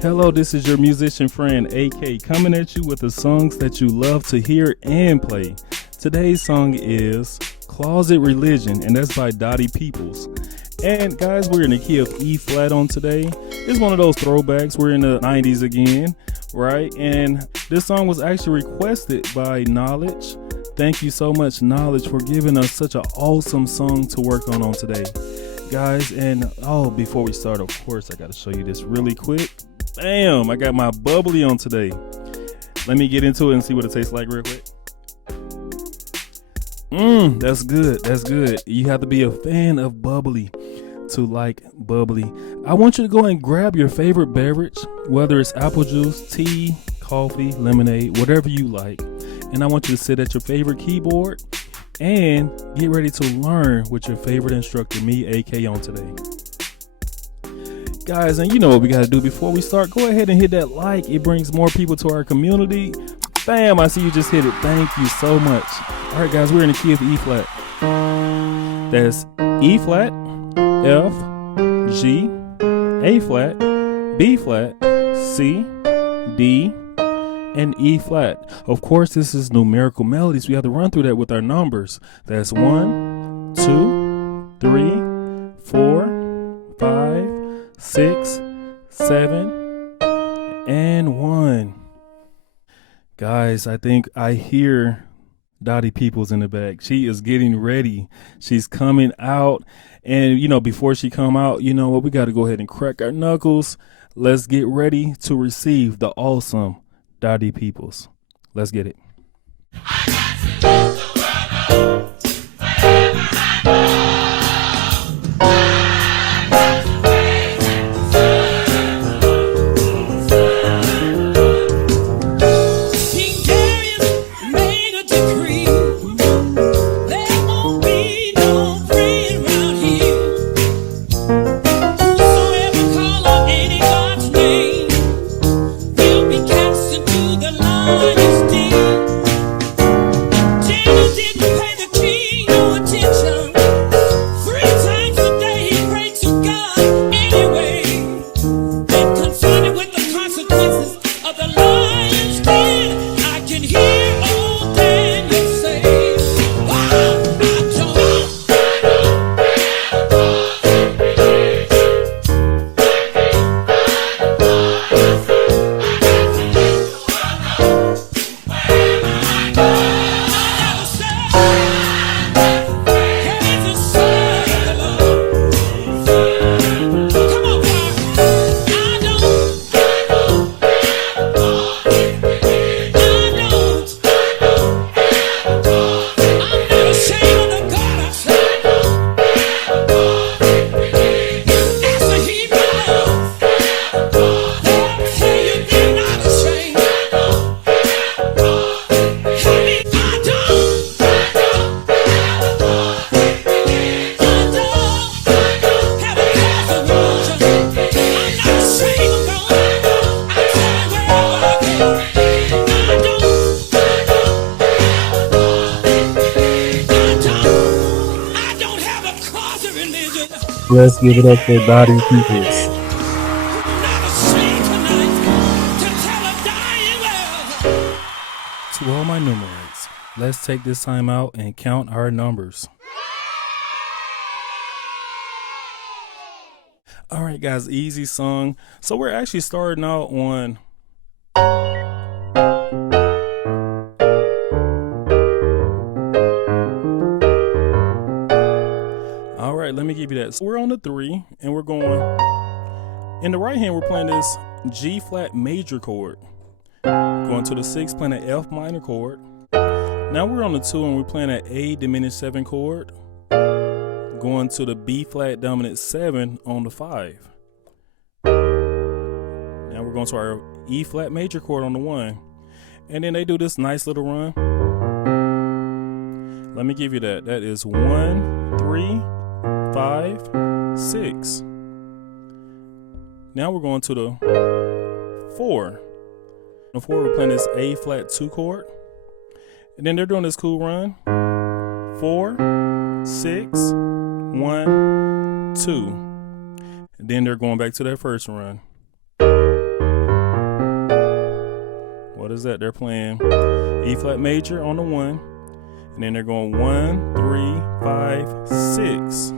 Hello, this is your musician friend AK coming at you with the songs that you love to hear and play. Today's song is Closet Religion, and that's by Dottie Peoples. And guys, we're in the key of E flat on today. It's one of those throwbacks. We're in the 90s again, right? And this song was actually requested by Knowledge. Thank you so much, Knowledge, for giving us such an awesome song to work on today. Guys, and before we start, of course, I got to show you this really quick. Bam, I got my bubbly on today. Let me get into it and see what it tastes like real quick. That's good. That's good. You have to be a fan of bubbly to like bubbly. I want you to go and grab your favorite beverage, whether it's apple juice, tea, coffee, lemonade, whatever you like. And I want you to sit at your favorite keyboard and get ready to learn with your favorite instructor, me, AK, on today. Guys, and you know what we got to do before we start. Go ahead and hit that like. It brings more people to our community. Bam, I see you just hit it. Thank you so much. All right, guys, we're in the key of E flat. That's E flat, F, G, A flat, B flat, C, D, and E flat. Of course, this is numerical melodies. We have to run through that with our numbers. That's 1, 2, 3, 4, 5, 6, 7, and 1. Guys, I think I hear Dottie Peoples in the back. She is getting ready. She's coming out. And, before she come out, you know what? We got to go ahead and crack our knuckles. Let's get ready to receive the awesome Dottie Peoples. Let's get it. Let's give it up for Dottie Peoples. To all my numerates, let's take this time out and count our numbers. All right, guys, easy song. So we're actually starting out on let me give you that. So we're on the 3 and we're going in the right hand. We're playing this G flat major chord, going to the 6, playing an F minor chord. Now we're on the 2 and we're playing an A diminished 7 chord, going to the B flat dominant 7 on the 5. Now we're going to our E flat major chord on the 1, and then they do this nice little run. Let me give you that. That is 1, 3, 5, 6. Now we're going to the 4. The 4, we're playing this A flat 2 chord, and then they're doing this cool run. 4, 6, 1, 2. And then they're going back to their first run. What is that? They're playing E flat major on the 1, and then they're going 1, 3, 5, 6.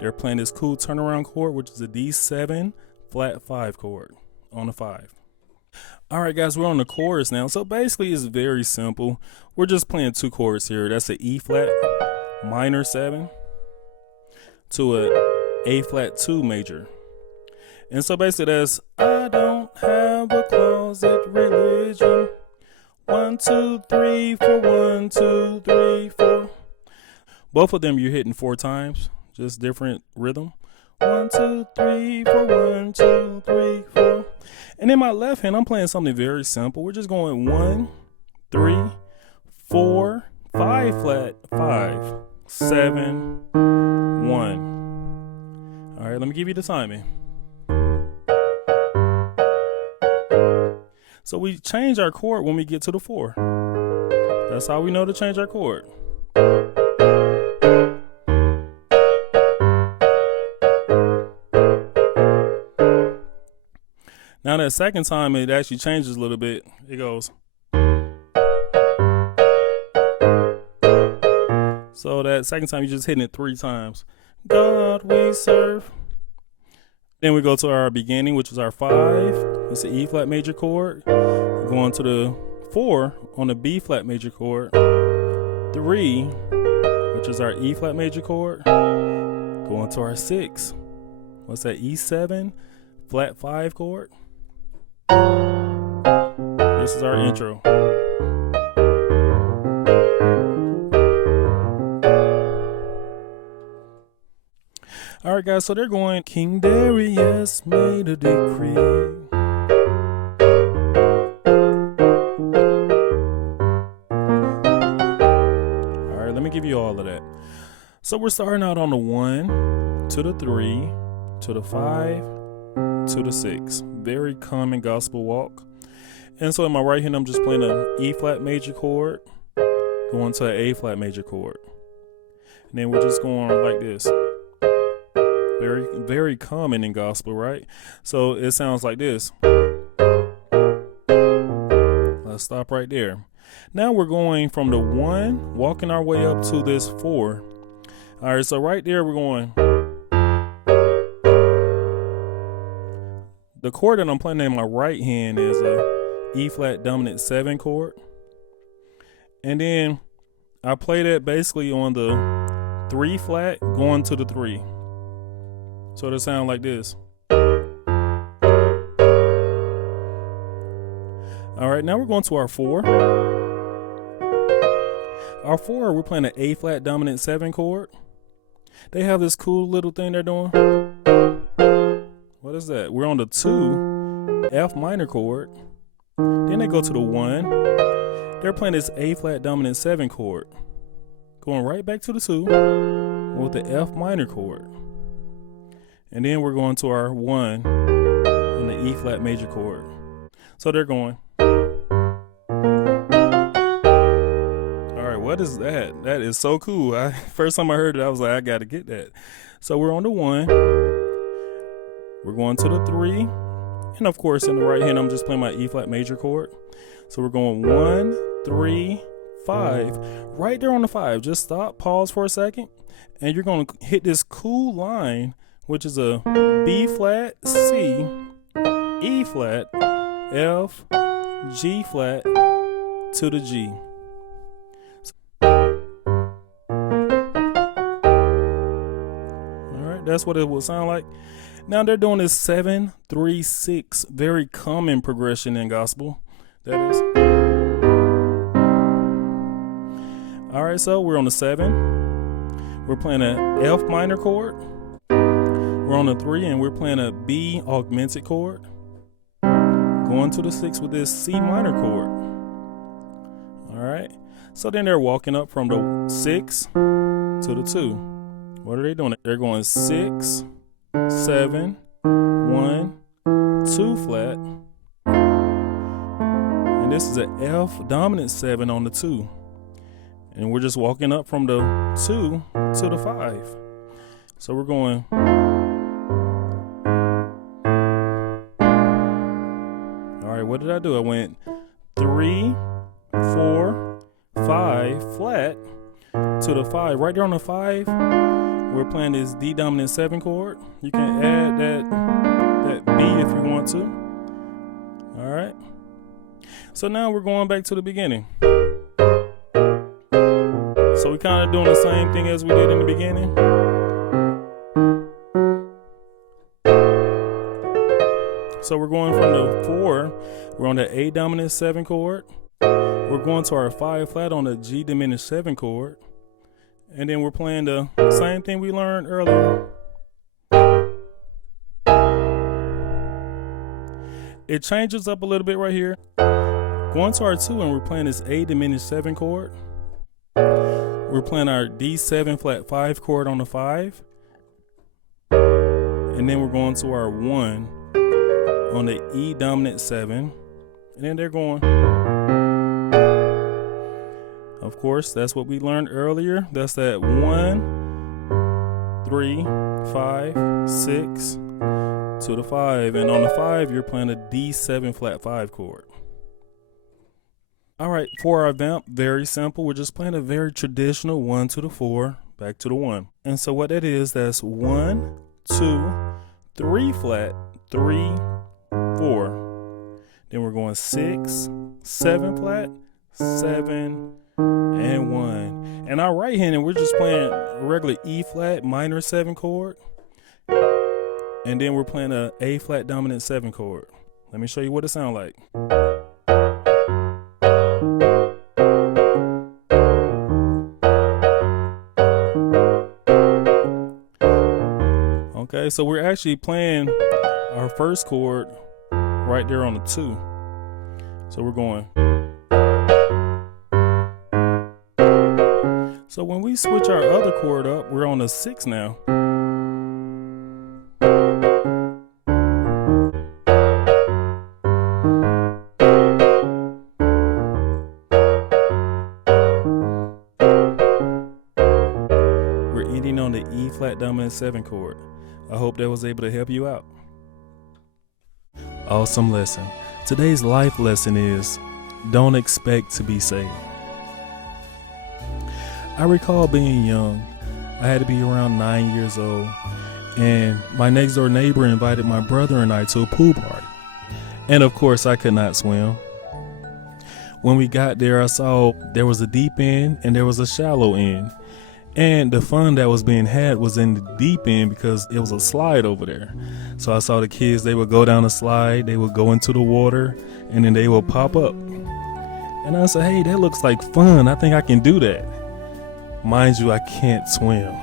They're playing this cool turnaround chord, which is a D7 flat 5 chord on the 5. All right, guys, we're on the chorus now. So basically, it's very simple. We're just playing 2 chords here. That's an E flat minor 7 to a flat 2 major. And so basically, that's I don't have a closet religion. 1, 2, 3, 4. 1, 2, 3, 4. Both of them you're hitting 4 times, just different rhythm. 1, 2, 3, 4. 1, 2, 3, 4. And in my left hand, I'm playing something very simple. We're just going 1, 3, 4, 5 flat, 5, 7, 1. All right, let me give you the timing. So we change our chord when we get to the 4. That's how we know to change our chord. Now that second time, it actually changes a little bit. It goes. So that second time, you're just hitting it 3 times. God we serve. Then we go to our beginning, which is our 5. It's an E flat major chord. Going to the 4 on the B flat major chord. 3, which is our E flat major chord. Going to our 6. What's that? E7 flat 5 chord. This is our intro. All right, guys, so they're going, King Darius made a decree. All right, let me give you all of that. So we're starting out on the 1 to the 3 to the 5 to the 6. Very common gospel walk. And so in my right hand, I'm just playing an E flat major chord, going to an A flat major chord. And then we're just going like this. Very, very common in gospel, right? So it sounds like this. Let's stop right there. Now we're going from the 1, walking our way up to this 4. All right, so right there we're going. The chord that I'm playing in my right hand is a E flat dominant 7 chord. And then I play that basically on the 3 flat going to the 3. So it'll sound like this. All right, now we're going to our 4. Our 4, we're playing an A flat dominant 7 chord. They have this cool little thing they're doing. What is that? We're on the 2 F minor chord. Then they go to the 1. They're playing this A flat dominant 7 chord. Going right back to the 2 with the F minor chord. And then we're going to our 1 on the E flat major chord. So they're going. All right, what is that? That is so cool. First time I heard it, I was like, I got to get that. So we're on the 1. We're going to the 3. And of course, in the right hand, I'm just playing my E flat major chord. So we're going 1, 3, 5. Right there on the 5. Just stop, pause for a second. And you're going to hit this cool line, which is a B flat, C, E flat, F, G flat to the G. All right, that's what it will sound like. Now they're doing this 7, 3, 6, very common progression in gospel. That is. All right, so we're on the 7. We're playing an F minor chord. We're on the 3 and we're playing a B augmented chord. Going to the 6 with this C minor chord. All right. So then they're walking up from the 6 to the 2. What are they doing? They're going 6, 7, 1, 2 flat. And this is an F dominant 7 on the 2. And we're just walking up from the 2 to the 5. So we're going. what did I do? I went 3, 4, 5 flat to the 5. Right there on the 5, we're playing this D dominant 7 chord. You can add that B if you want to. All right. So now we're going back to the beginning. So we're kind of doing the same thing as we did in the beginning. So we're going from the 4, we're on the A dominant 7 chord. We're going to our 5 flat on the G diminished 7 chord. And then we're playing the same thing we learned earlier. It changes up a little bit right here. Going to our 2 and we're playing this A diminished 7 chord. We're playing our D7 flat 5 chord on the 5. And then we're going to our 1 on the E dominant 7. And then they're going. Of course, that's what we learned earlier. That's that 1, 3, 5, 6 to the 5. And on the 5, you're playing a D7 flat 5 chord. All right, for our vamp, very simple. We're just playing a very traditional 1 to the 4, back to the 1. And so what that is, that's 1, 2, 3 flat, 3, 4. Then we're going 6, 7 flat, 7, and 1. And our right handed, we're just playing a regular E flat minor 7 chord. And then we're playing a A flat dominant 7 chord. Let me show you what it sounds like. Okay, so we're actually playing our first chord right there on the 2. So we're going. So when we switch our other chord up, we're on the 6 now. We're ending on the E flat dominant 7 chord. I hope that was able to help you out. Awesome lesson. Today's life lesson is, don't expect to be saved. I recall being young. I had to be around 9 years old, and my next door neighbor invited my brother and I to a pool party. And of course, I could not swim. When we got there, I saw there was a deep end and there was a shallow end. And the fun that was being had was in the deep end because it was a slide over there. So I saw the kids, they would go down the slide, they would go into the water, and then they would pop up. And I said, hey, that looks like fun. I think I can do that. Mind you, I can't swim.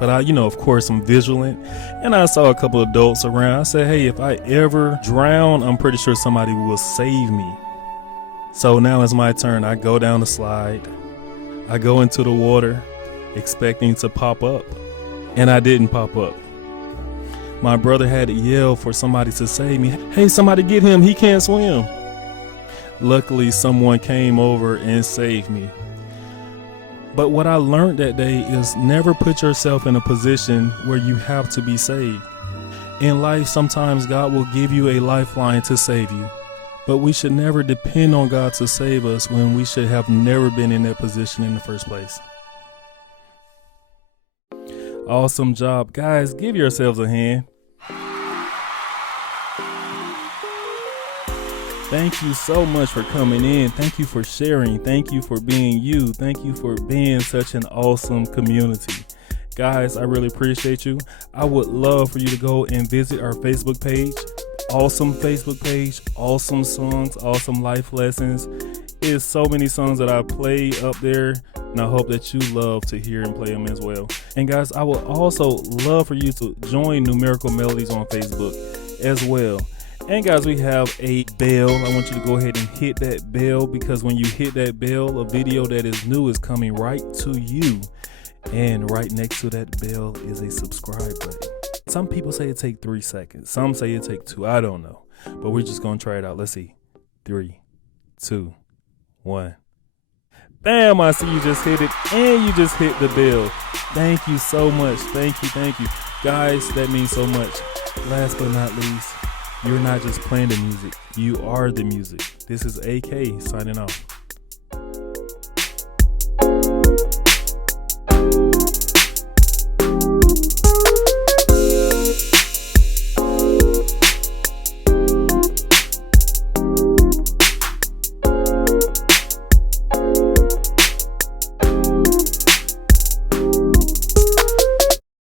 But of course, I'm vigilant. And I saw a couple of adults around. I said, hey, if I ever drown, I'm pretty sure somebody will save me. So now it's my turn. I go down the slide. I go into the water expecting to pop up, and I didn't pop up. My brother had to yell for somebody to save me. Hey, somebody get him, he can't swim. Luckily, someone came over and saved me. But what I learned that day is never put yourself in a position where you have to be saved. In life, sometimes God will give you a lifeline to save you. But we should never depend on God to save us when we should have never been in that position in the first place. Awesome job. Guys, give yourselves a hand. Thank you so much for coming in. Thank you for sharing. Thank you for being you. Thank you for being such an awesome community. Guys, I really appreciate you. I would love for you to go and visit our Facebook page. Awesome Facebook page, awesome songs, awesome life lessons. There's so many songs that I play up there, and I hope that you love to hear and play them as well. And guys, I would also love for you to join Numerical Melodies on Facebook as well. And guys, we have a bell. I want you to go ahead and hit that bell, because when you hit that bell, a video that is new is coming right to you. And right next to that bell is a subscribe button. Some people say it take 3 seconds. Some say it take 2. I don't know. But we're just going to try it out. Let's see. 3, 2, 1. Bam, I see you just hit it. And you just hit the bell. Thank you so much. Thank you. Guys, that means so much. Last but not least, You're not just playing the music, you are the music. This is AK signing off.